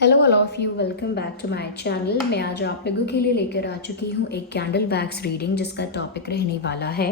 Hello all of you, welcome back to my channel. मैं आज आप लोगों के लिए लेकर आ चुकी हूँ एक कैंडल वैक्स रीडिंग, जिसका टॉपिक रहने वाला है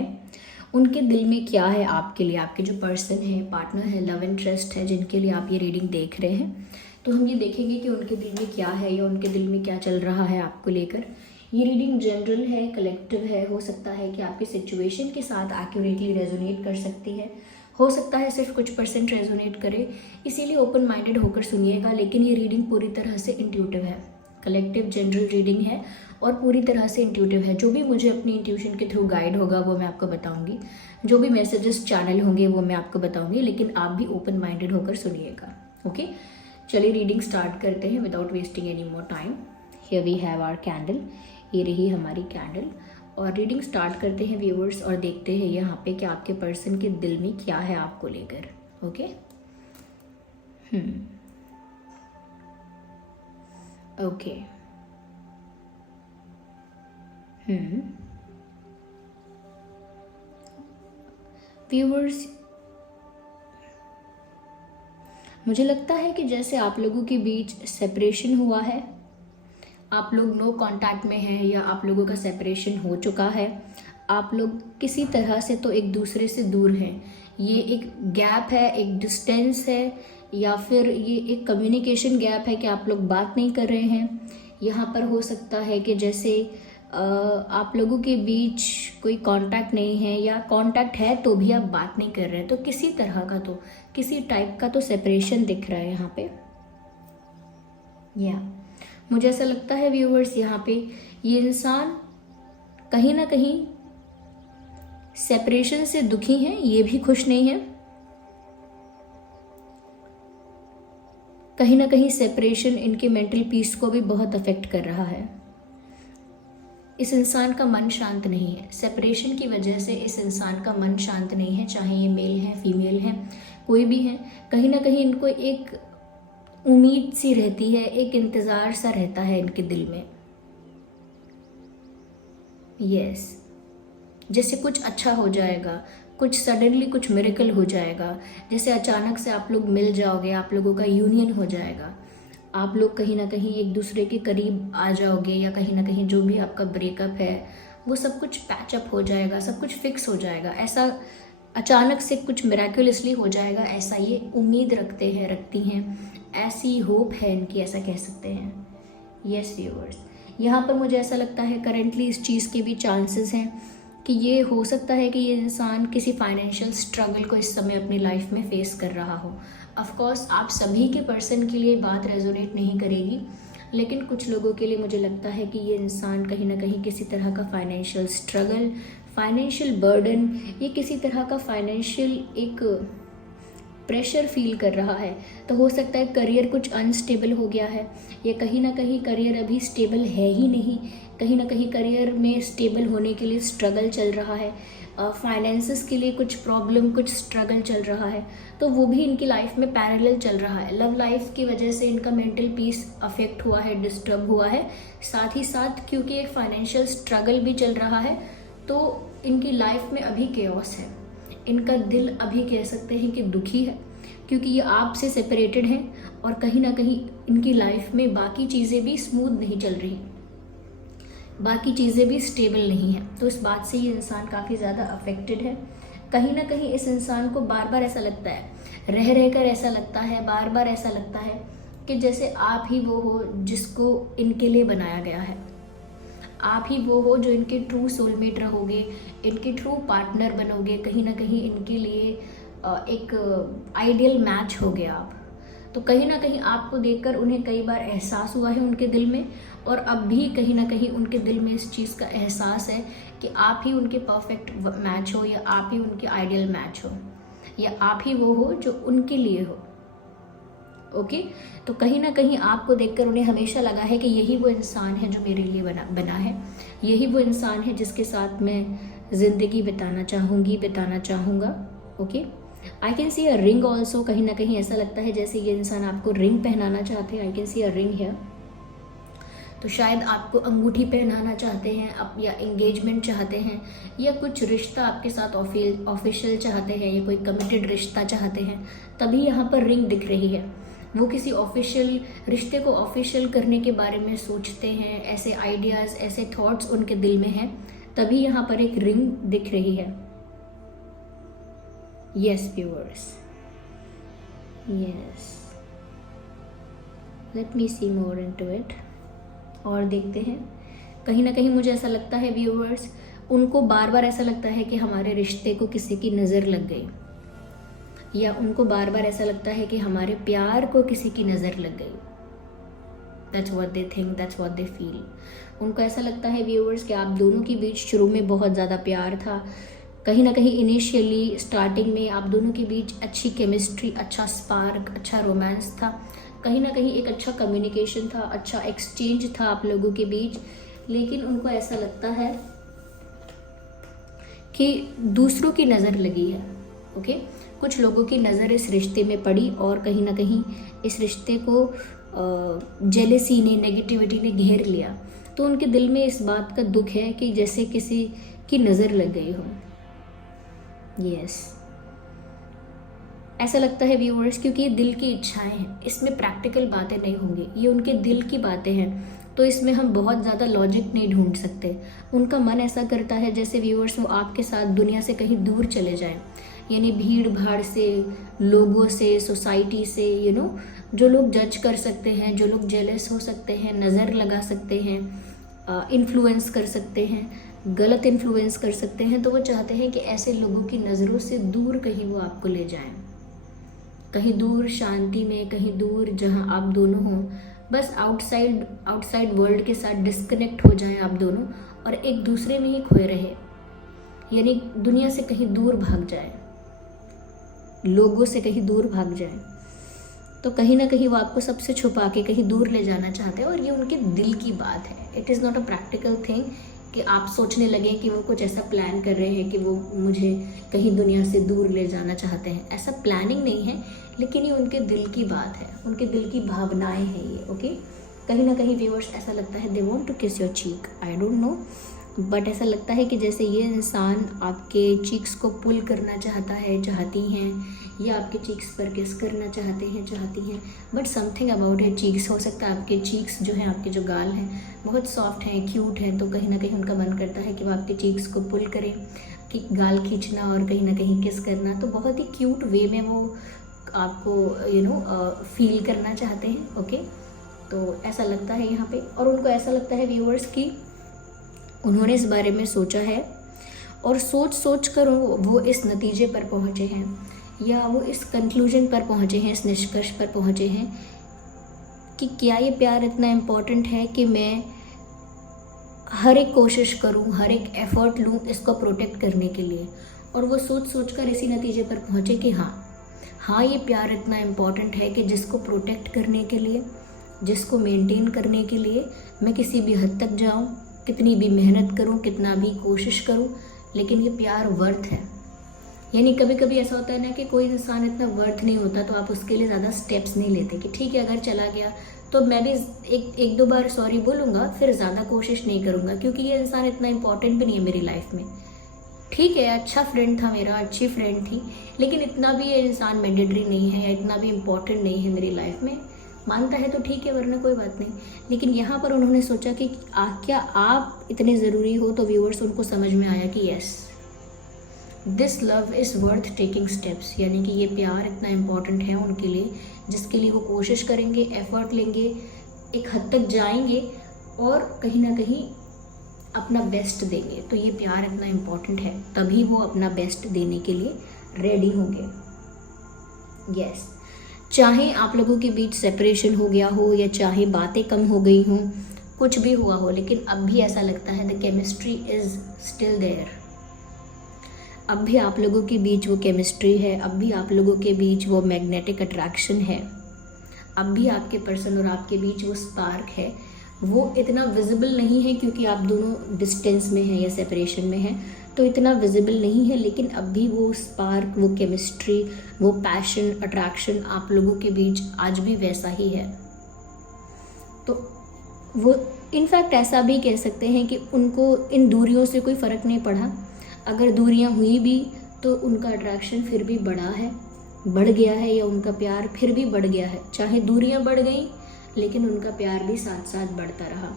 उनके दिल में क्या है आपके लिए। आपके जो पर्सन है, पार्टनर है, लव इंटरेस्ट है, जिनके लिए आप ये रीडिंग देख रहे हैं, तो हम ये देखेंगे कि उनके दिल में क्या है या उनके दिल में क्या चल रहा है आपको लेकर। ये रीडिंग जनरल है, कलेक्टिव है। हो सकता है कि आपकी सिचुएशन के साथ एक्यूरेटली रेजोनेट कर सकती है, हो सकता है सिर्फ कुछ परसेंट रेजोनेट करे, इसीलिए ओपन माइंडेड होकर सुनिएगा। लेकिन ये रीडिंग पूरी तरह से इंट्यूटिव है, कलेक्टिव जनरल रीडिंग है और पूरी तरह से इंट्यूटिव है। जो भी मुझे अपनी इंट्यूशन के थ्रू गाइड होगा वो मैं आपको बताऊंगी, जो भी मैसेजेस चैनल होंगे वो मैं आपको बताऊंगी, लेकिन आप भी ओपन माइंडेड होकर सुनिएगा। ओके, चलिए रीडिंग स्टार्ट करते हैं without wasting any more time. Here we have our candle, ये रही हमारी कैंडल। और रीडिंग स्टार्ट करते हैं व्यूअर्स और देखते हैं यहाँ पे कि आपके पर्सन के दिल में क्या है आपको लेकर। ओके, ओके, व्यूअर्स, मुझे लगता है कि जैसे आप लोगों के बीच सेपरेशन हुआ है, आप लोग नो कांटेक्ट में हैं या आप लोगों का सेपरेशन हो चुका है, आप लोग किसी तरह से तो एक दूसरे से दूर हैं। ये एक गैप है, एक डिस्टेंस है, या फिर ये एक कम्युनिकेशन गैप है कि आप लोग बात नहीं कर रहे हैं। यहाँ पर हो सकता है कि जैसे आप लोगों के बीच कोई कांटेक्ट नहीं है, या कांटेक्ट है तो भी आप बात नहीं कर रहे हैं। तो किसी तरह का, तो किसी टाइप का तो सेपरेशन दिख रहा है यहाँ पे। मुझे ऐसा लगता है व्यूअर्स, यहाँ पे ये इंसान कहीं ना कहीं सेपरेशन से दुखी हैं, ये भी खुश नहीं है। कहीं ना कहीं सेपरेशन इनके मेंटल पीस को भी बहुत अफेक्ट कर रहा है। इस इंसान का मन शांत नहीं है। सेपरेशन की वजह से इस इंसान का मन शांत नहीं है, चाहे ये मेल है, फीमेल है, कोई भी है। कहीं ना कहीं इनको एक उम्मीद सी रहती है, एक इंतज़ार सा रहता है इनके दिल में। यस, जैसे कुछ अच्छा हो जाएगा, कुछ सडनली कुछ मिरेकल हो जाएगा, जैसे अचानक से आप लोग मिल जाओगे, आप लोगों का यूनियन हो जाएगा, आप लोग कहीं ना कहीं एक दूसरे के करीब आ जाओगे, या कहीं ना कहीं जो भी आपका ब्रेकअप है वो सब कुछ पैचअप हो जाएगा, सब कुछ फिक्स हो जाएगा। ऐसा अचानक से कुछ मिराक्युलसली हो जाएगा, ऐसा ये उम्मीद रखते हैं, रखती हैं, ऐसी होप है इनकी, ऐसा कह सकते हैं। यस व्यूअर्स, यहाँ पर मुझे ऐसा लगता है करेंटली इस चीज़ के भी चांसेस हैं कि ये हो सकता है कि ये इंसान किसी फाइनेंशियल स्ट्रगल को इस समय अपनी लाइफ में फेस कर रहा हो। ऑफ कोर्स आप सभी के पर्सन के लिए बात रेजोनेट नहीं करेगी, लेकिन कुछ लोगों के लिए मुझे लगता है कि ये इंसान कहीं ना कहीं किसी तरह का फाइनेंशियल स्ट्रगल, फाइनेंशियल बर्डन, ये किसी तरह का फाइनेंशियल एक प्रेशर फील कर रहा है। तो हो सकता है करियर कुछ अनस्टेबल हो गया है, या कहीं ना कहीं करियर अभी स्टेबल है ही नहीं, कहीं ना कहीं करियर में स्टेबल होने के लिए स्ट्रगल चल रहा है, फाइनेंसेस के लिए कुछ प्रॉब्लम, कुछ स्ट्रगल चल रहा है, तो वो भी इनकी लाइफ में पैरेलल चल रहा है। लव लाइफ की वजह से इनका मेंटल पीस अफेक्ट हुआ है, डिस्टर्ब हुआ है, साथ ही साथ क्योंकि एक फाइनेंशियल स्ट्रगल भी चल रहा है, तो इनकी लाइफ में अभी केओस है। इनका दिल अभी कह सकते हैं कि दुखी है, क्योंकि ये आपसे सेपरेटेड हैं और कहीं ना कहीं इनकी लाइफ में बाकी चीज़ें भी स्मूथ नहीं चल रही, बाकी चीज़ें भी स्टेबल नहीं हैं। तो इस बात से ये इंसान काफ़ी ज़्यादा अफेक्टेड है। कहीं ना कहीं इस इंसान को बार बार ऐसा लगता है, रह रहकर ऐसा लगता है, बार बार ऐसा लगता है कि जैसे आप ही वो हो जिसको इनके लिए बनाया गया है, आप ही वो हो जो इनके ट्रू सोलमेट रहोगे, इनके ट्रू पार्टनर बनोगे, कहीं ना कहीं इनके लिए एक आइडियल मैच हो गया आप। तो कहीं ना कहीं आपको देखकर उन्हें कई बार एहसास हुआ है उनके दिल में, और अब भी कहीं ना कहीं उनके दिल में इस चीज़ का एहसास है कि आप ही उनके परफेक्ट मैच हो, या आप ही उनके आइडियल मैच हो, या आप ही वो हो जो उनके लिए हो। ओके, तो कहीं ना कहीं आपको देखकर उन्हें हमेशा लगा है कि यही वो इंसान है जो मेरे लिए बना है, यही वो इंसान है जिसके साथ मैं ज़िंदगी बिताना चाहूँगा। Okay, I can see a ring also. कहीं ना कहीं ऐसा लगता है जैसे ये इंसान आपको रिंग पहनाना चाहते हैं। I can see a ring है, तो शायद आपको अंगूठी पहनाना चाहते हैं, या एंगेजमेंट चाहते हैं, या कुछ रिश्ता आपके साथ ऑफिशियल चाहते हैं, या कोई कमिटेड रिश्ता चाहते हैं, तभी यहाँ पर रिंग दिख रही है। वो किसी ऑफिशियल रिश्ते को ऑफिशियल करने के बारे में सोचते हैं, ऐसे आइडियाज़, ऐसे थॉट्स उनके दिल में हैं, तभी यहाँ पर एक रिंग दिख रही है। Yes viewers, yes, let me see more into it, और देखते हैं। कहीं ना कहीं मुझे ऐसा लगता है व्यूअर्स, उनको बार बार ऐसा लगता है कि हमारे रिश्ते को किसी की नज़र लग गई, या उनको बार बार ऐसा लगता है कि हमारे प्यार को किसी की नज़र लग गई। That's what they think, that's what they feel. उनको ऐसा लगता है व्यूअर्स कि आप दोनों के बीच शुरू में बहुत ज़्यादा प्यार था, कहीं ना कहीं इनिशियली स्टार्टिंग में आप दोनों के बीच अच्छी केमिस्ट्री, अच्छा स्पार्क, अच्छा रोमांस था, कहीं ना कहीं एक अच्छा कम्युनिकेशन था, अच्छा एक्सचेंज था आप लोगों के बीच। लेकिन उनको ऐसा लगता है कि दूसरों की नज़र लगी है। ओके, कुछ लोगों की नज़र इस रिश्ते में पड़ी और कहीं ना कहीं इस रिश्ते को जेलेसी ने, नेगेटिविटी ने घेर लिया। तो उनके दिल में इस बात का दुख है कि जैसे किसी की नज़र लग गई हो। यस, ऐसा लगता है व्यूअर्स, क्योंकि ये दिल की इच्छाएं हैं, इसमें प्रैक्टिकल बातें नहीं होंगी, ये उनके दिल की बातें हैं, तो इसमें हम बहुत ज़्यादा लॉजिक नहीं ढूंढ सकते। उनका मन ऐसा करता है जैसे व्यूअर्स वो आपके साथ दुनिया से कहीं दूर चले जाएं, यानी भीड़ भाड़ से, लोगों से, सोसाइटी से, जो लोग जज कर सकते हैं, जो लोग जेलस हो सकते हैं, नज़र लगा सकते हैं, इन्फ्लुएंस कर सकते हैं, गलत इन्फ्लुएंस कर सकते हैं, तो वो चाहते हैं कि ऐसे लोगों की नज़रों से दूर कहीं वो आपको ले जाएं, कहीं दूर शांति में, कहीं दूर जहां आप दोनों हों, बस आउटसाइड वर्ल्ड के साथ डिस्कनेक्ट हो जाएं आप दोनों और एक दूसरे में ही खोए रहे, यानी दुनिया से कहीं दूर भाग जाए, लोगों से कहीं दूर भाग जाए। तो कहीं ना कहीं वो आपको सबसे छुपा के कहीं दूर ले जाना चाहते हैं और ये उनके दिल की बात है। It is not a practical thing कि आप सोचने लगें कि वो कुछ ऐसा प्लान कर रहे हैं कि वो मुझे कहीं दुनिया से दूर ले जाना चाहते हैं। ऐसा प्लानिंग नहीं है, लेकिन ये उनके दिल की बात है, उनके दिल की भावनाएं हैं ये। ओके, कहीं ना कहीं व्यूअर्स ऐसा लगता है they want to kiss your cheek, I don't know, but ऐसा लगता है कि जैसे ये इंसान आपके चीक्स को पुल करना चाहता है, चाहती हैं, या आपके चीक्स पर किस करना चाहते हैं, चाहती हैं, बट समथिंग अबाउट है चीक्स। हो सकता है आपके चीक्स जो हैं, आपके जो गाल हैं बहुत सॉफ्ट हैं, क्यूट हैं, तो कहीं ना कहीं उनका मन करता है कि वो आपके चीक्स को पुल करें, कि गाल खींचना और कहीं ना कहीं किस करना, तो बहुत ही क्यूट वे में वो आपको फील करना चाहते हैं। ओके, तो ऐसा लगता है यहाँ पे, और उनको ऐसा लगता है व्यूअर्स कि उन्होंने इस बारे में सोचा है और सोच कर वो इस नतीजे पर पहुँचे हैं, या वो इस कंक्लूजन पर पहुँचे हैं, इस निष्कर्ष पर पहुँचे हैं कि क्या ये प्यार इतना इम्पोर्टेंट है कि मैं हर एक कोशिश करूं, हर एक एफर्ट लूं इसको प्रोटेक्ट करने के लिए। और वो सोच कर इसी नतीजे पर पहुँचे कि हाँ ये प्यार इतना इम्पोर्टेंट है कि जिसको प्रोटेक्ट करने के लिए, जिसको मेंटेन करने के लिए मैं किसी भी हद तक जाऊं, कितनी भी मेहनत करूं, कितना भी कोशिश करूं, लेकिन ये प्यार वर्थ है। यानी कभी कभी ऐसा होता है ना कि कोई इंसान इतना वर्थ नहीं होता, तो आप उसके लिए ज़्यादा स्टेप्स नहीं लेते कि ठीक है अगर चला गया तो मैं भी एक दो बार सॉरी बोलूँगा, फिर ज़्यादा कोशिश नहीं करूँगा, क्योंकि ये इंसान इतना इम्पोर्टेंट भी नहीं है मेरी लाइफ में। ठीक है, अच्छा फ्रेंड था मेरा, अच्छी फ्रेंड थी, लेकिन इतना भी ये इंसान मैंडेटरी नहीं है, या इतना भी इम्पोर्टेंट नहीं है मेरी लाइफ में। मानता है तो ठीक है, वरना कोई बात नहीं। लेकिन यहाँ पर उन्होंने सोचा कि क्या आप इतने ज़रूरी हो, तो व्यूअर्स उनको समझ में आया कि yes, this love is worth taking steps, यानी कि ये प्यार इतना इम्पॉर्टेंट है उनके लिए, जिसके लिए वो कोशिश करेंगे, एफर्ट लेंगे, एक हद तक जाएंगे और कहीं ना कहीं अपना बेस्ट देंगे। तो ये प्यार इतना इम्पॉर्टेंट है, तभी वो अपना बेस्ट देने के लिए रेडी होंगे। यस, चाहे आप लोगों के बीच सेपरेशन हो गया हो, या चाहे बातें कम हो गई हों, कुछ भी हुआ हो, लेकिन अब भी ऐसा लगता है the chemistry is still there. अब भी आप लोगों के बीच वो केमिस्ट्री है, अब भी आप लोगों के बीच वो मैग्नेटिक अट्रैक्शन है, अब भी आपके पर्सन और आपके बीच वो स्पार्क है। वो इतना विजिबल नहीं है क्योंकि आप दोनों डिस्टेंस में हैं या सेपरेशन में हैं, तो इतना विजिबल नहीं है, लेकिन अब भी वो स्पार्क, वो केमिस्ट्री, वो पैशन, अट्रैक्शन आप लोगों के बीच आज भी वैसा ही है। तो वो इनफैक्ट ऐसा भी कह सकते हैं कि उनको इन दूरियों से कोई फ़र्क नहीं पड़ा। अगर दूरियां हुई भी तो उनका अट्रैक्शन फिर भी बड़ा है, बढ़ गया है या उनका प्यार फिर भी बढ़ गया है, चाहे दूरियां बढ़ गई लेकिन उनका प्यार भी साथ साथ बढ़ता रहा।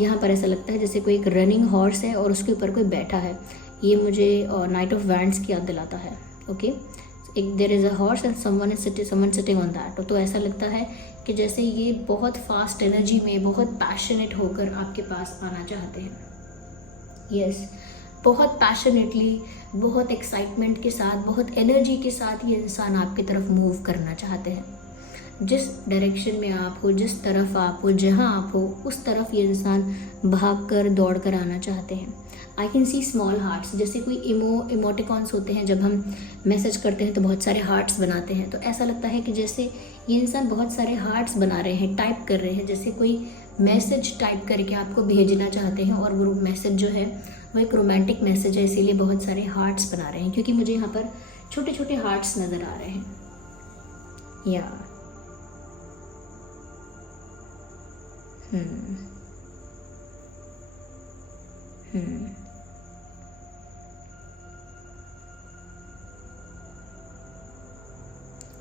यहाँ पर ऐसा लगता है जैसे कोई एक रनिंग हॉर्स है और उसके ऊपर कोई बैठा है। ये मुझे नाइट ऑफ वैंड्स की याद दिलाता है। ओके, एक there is a horse and someone sitting on that. तो ऐसा लगता है कि जैसे ये बहुत फास्ट एनर्जी में, बहुत पैशनेट होकर आपके पास आना चाहते हैं। यस, बहुत पैशनेटली, बहुत एक्साइटमेंट के साथ, बहुत एनर्जी के साथ ये इंसान आपकी तरफ मूव करना चाहते हैं। जिस डायरेक्शन में आप हो, जिस तरफ आप हो, जहाँ आप हो, उस तरफ ये इंसान भाग कर दौड़ कर आना चाहते हैं। I can C small hearts, जैसे कोई इमोटिकॉन्स होते हैं, जब हम मैसेज करते हैं तो बहुत सारे हार्ट्स बनाते हैं। तो ऐसा लगता है कि जैसे ये इंसान बहुत सारे हार्ट्स बना रहे हैं, टाइप कर रहे हैं, जैसे कोई मैसेज टाइप करके आपको भेजना चाहते हैं। और वो मैसेज जो है वो एक रोमांटिक मैसेज है, इसीलिए बहुत सारे हार्ट्स बना रहे हैं, क्योंकि मुझे यहाँ पर छोटे छोटे हार्ट्स नज़र आ रहे हैं। या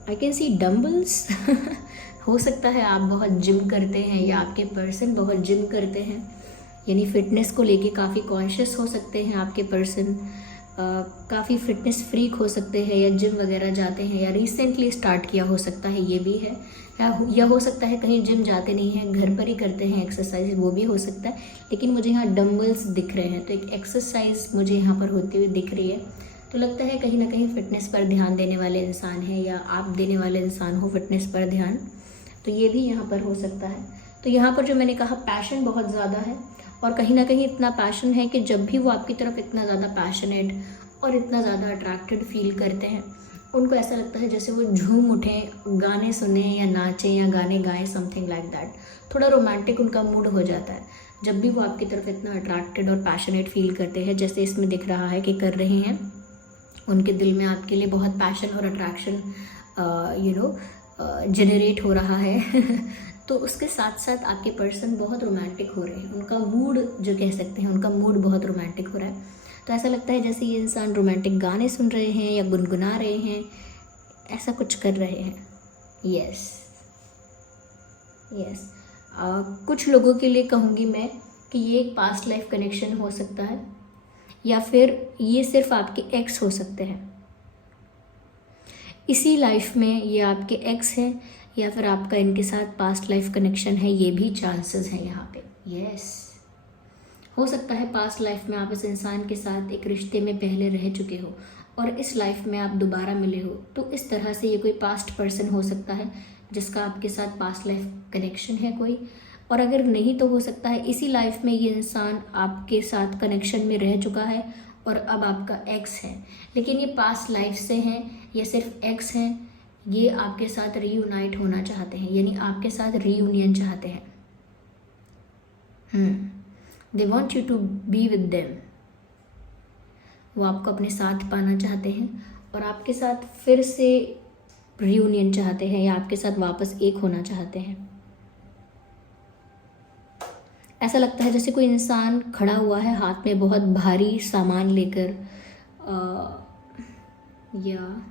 आई कैन सी डम्बल्स। हो सकता है आप बहुत जिम करते हैं या आपके पर्सन बहुत जिम करते हैं, यानी फिटनेस को लेके काफ़ी कॉन्शियस हो सकते हैं आपके पर्सन, काफ़ी फिटनेस फ्रीक हो सकते हैं, या जिम वगैरह जाते हैं, या रिसेंटली स्टार्ट किया हो सकता है, ये भी है। या हो सकता है कहीं जिम जाते नहीं हैं, घर पर ही करते हैं एक्सरसाइज, वो भी हो सकता है। लेकिन मुझे यहाँ डम्बल्स दिख रहे हैं, तो एक एक्सरसाइज मुझे यहाँ पर होती हुई दिख रही है। तो लगता है कहीं ना कहीं फिटनेस पर ध्यान देने वाले इंसान हैं, या आप देने वाले इंसान हो फिटनेस पर ध्यान, तो ये भी यहाँ पर हो सकता है। तो यहाँ पर जो मैंने कहा पैशन बहुत ज़्यादा है, और कहीं ना कहीं इतना पैशन है कि जब भी वो आपकी तरफ इतना ज़्यादा पैशनेट और इतना ज़्यादा अट्रैक्टेड फील करते हैं, उनको ऐसा लगता है जैसे वो झूम उठें, गाने सुने या नाचें या गाने गाएं, समथिंग लाइक दैट। थोड़ा रोमांटिक उनका मूड हो जाता है जब भी वो आपकी तरफ इतना अट्रैक्टेड और पैशनेट फील करते हैं, जैसे इसमें दिख रहा है कि कर रहे हैं। उनके दिल में आपके लिए बहुत पैशन और अट्रैक्शन जनरेट हो रहा है। तो उसके साथ साथ आपके पर्सन बहुत रोमांटिक हो रहे हैं, उनका मूड जो कह सकते हैं, उनका मूड बहुत रोमांटिक हो रहा है। तो ऐसा लगता है जैसे ये इंसान रोमांटिक गाने सुन रहे हैं या गुनगुना रहे हैं, ऐसा कुछ कर रहे हैं। यस यस, कुछ लोगों के लिए कहूँगी मैं कि ये एक पास्ट लाइफ कनेक्शन हो सकता है, या फिर ये सिर्फ आपके एक्स हो सकते हैं। इसी लाइफ में ये आपके एक्स हैं, या फिर आपका इनके साथ पास्ट लाइफ कनेक्शन है, ये भी चांसेस हैं यहाँ पे। यस, हो सकता है पास्ट लाइफ में आप इस इंसान के साथ एक रिश्ते में पहले रह चुके हो और इस लाइफ में आप दोबारा मिले हो। तो इस तरह से ये कोई पास्ट पर्सन हो सकता है जिसका आपके साथ पास्ट लाइफ कनेक्शन है कोई। और अगर नहीं तो हो सकता है इसी लाइफ में ये इंसान आपके साथ कनेक्शन में रह चुका है और अब आपका एक्स है, लेकिन ये पास्ट लाइफ से हैं या सिर्फ एक्स हैं, ये आपके साथ रीयूनाइट होना चाहते हैं, यानी आपके साथ रीयूनियन चाहते हैं। They want you to be with them. वो आपको अपने साथ पाना चाहते हैं और आपके साथ फिर से रीयूनियन चाहते हैं, या आपके साथ वापस एक होना चाहते हैं। ऐसा लगता है जैसे कोई इंसान खड़ा हुआ है हाथ में बहुत भारी सामान लेकर, या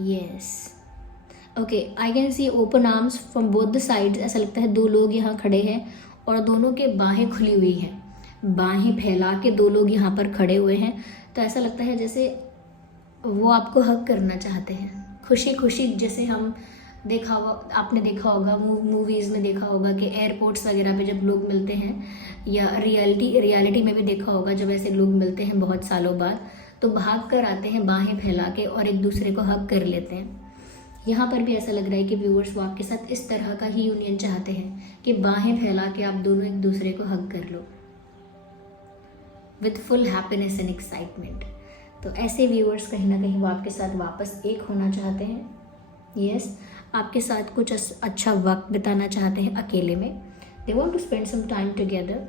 yes, okay, I can see open arms from both the sides. ऐसा लगता है दो लोग यहाँ खड़े हैं और दोनों के बाहें खुली हुई हैं, बाहें फैला के दो लोग यहाँ पर खड़े हुए हैं। तो ऐसा लगता है जैसे वो आपको हग करना चाहते हैं, खुशी खुशी। जैसे हम आपने देखा होगा मूवीज़ में देखा होगा कि एयरपोर्ट्स वगैरह पे जब लोग मिलते हैं, या रियलिटी में भी देखा होगा, जब ऐसे लोग मिलते हैं बहुत सालों बाद तो भाग कर आते हैं बाहें फैला के और एक दूसरे को हग कर लेते हैं। यहाँ पर भी ऐसा लग रहा है कि व्यूअर्स वो आपके साथ इस तरह का ही यूनियन चाहते हैं कि बाहें फैला के आप दोनों एक दूसरे को हग कर लो with full happiness and excitement. तो ऐसे व्यूअर्स कहीं ना कहीं वो आपके साथ वापस एक होना चाहते हैं। यस, आपके साथ कुछ अच्छा वक्त बिताना चाहते हैं अकेले में। They want to spend some time together.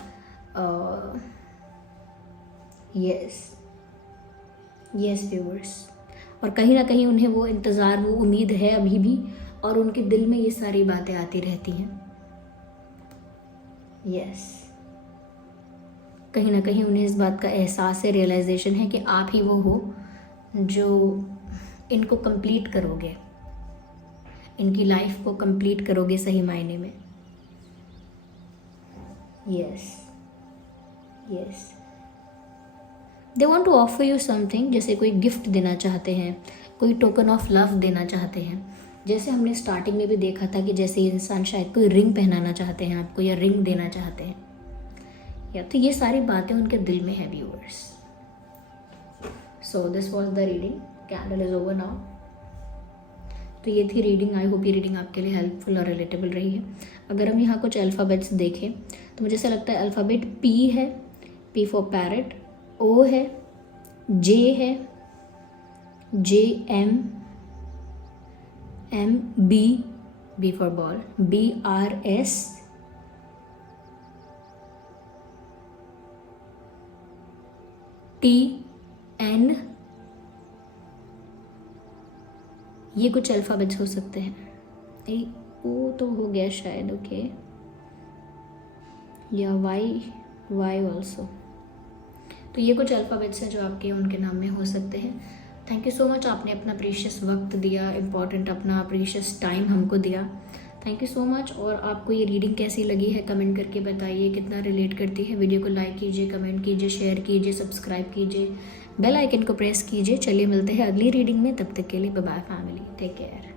Yes viewers, और कहीं ना कहीं उन्हें वो इंतज़ार, वो उम्मीद है अभी भी, और उनके दिल में ये सारी बातें आती रहती हैं। यस, कहीं ना कहीं उन्हें इस बात का एहसास है, रियलाइजेशन है कि आप ही वो हो जो इनको कंप्लीट करोगे, इनकी लाइफ को कंप्लीट करोगे सही मायने में। Yes yes, they want to offer you something, जैसे कोई गिफ्ट देना चाहते हैं, कोई टोकन ऑफ लव देना चाहते हैं। जैसे हमने स्टार्टिंग में भी देखा था कि जैसे ये इंसान शायद कोई रिंग पहनाना चाहते हैं आपको, या रिंग देना चाहते हैं, या तो ये सारी बातें उनके दिल में है viewers. So this was the reading, candle is over now. तो ये थी रीडिंग। आई होप ये रीडिंग आपके लिए हेल्पफुल और रिलेटेबल रही है। अगर हम यहाँ कुछ अल्फ़ाबेट्स देखें तो मुझे ऐसा लगता है अल्फ़ाबेट पी है, पी फॉर पैरट, ओ है, जे है, J M, M B, B for ball, B R S, T N, ये कुछ अल्फ़ाबेट्स हो सकते हैं। ए ओ तो हो गया शायद, ओके, या वाई ऑल्सो। तो ये कुछ अल्फ़ाबेट्स हैं जो आपके उनके नाम में हो सकते हैं। थैंक यू सो मच, आपने अपना प्रीशियस वक्त दिया, इम्पॉर्टेंट अपना प्रीशियस टाइम हमको दिया। Thank you so much. और आपको ये रीडिंग कैसी लगी है कमेंट करके बताइए, कितना रिलेट करती है। वीडियो को लाइक कीजिए, कमेंट कीजिए, शेयर कीजिए, सब्सक्राइब कीजिए, बेल आइकन को प्रेस कीजिए। चलिए मिलते हैं अगली रीडिंग में, तब तक के लिए bye bye family, take care.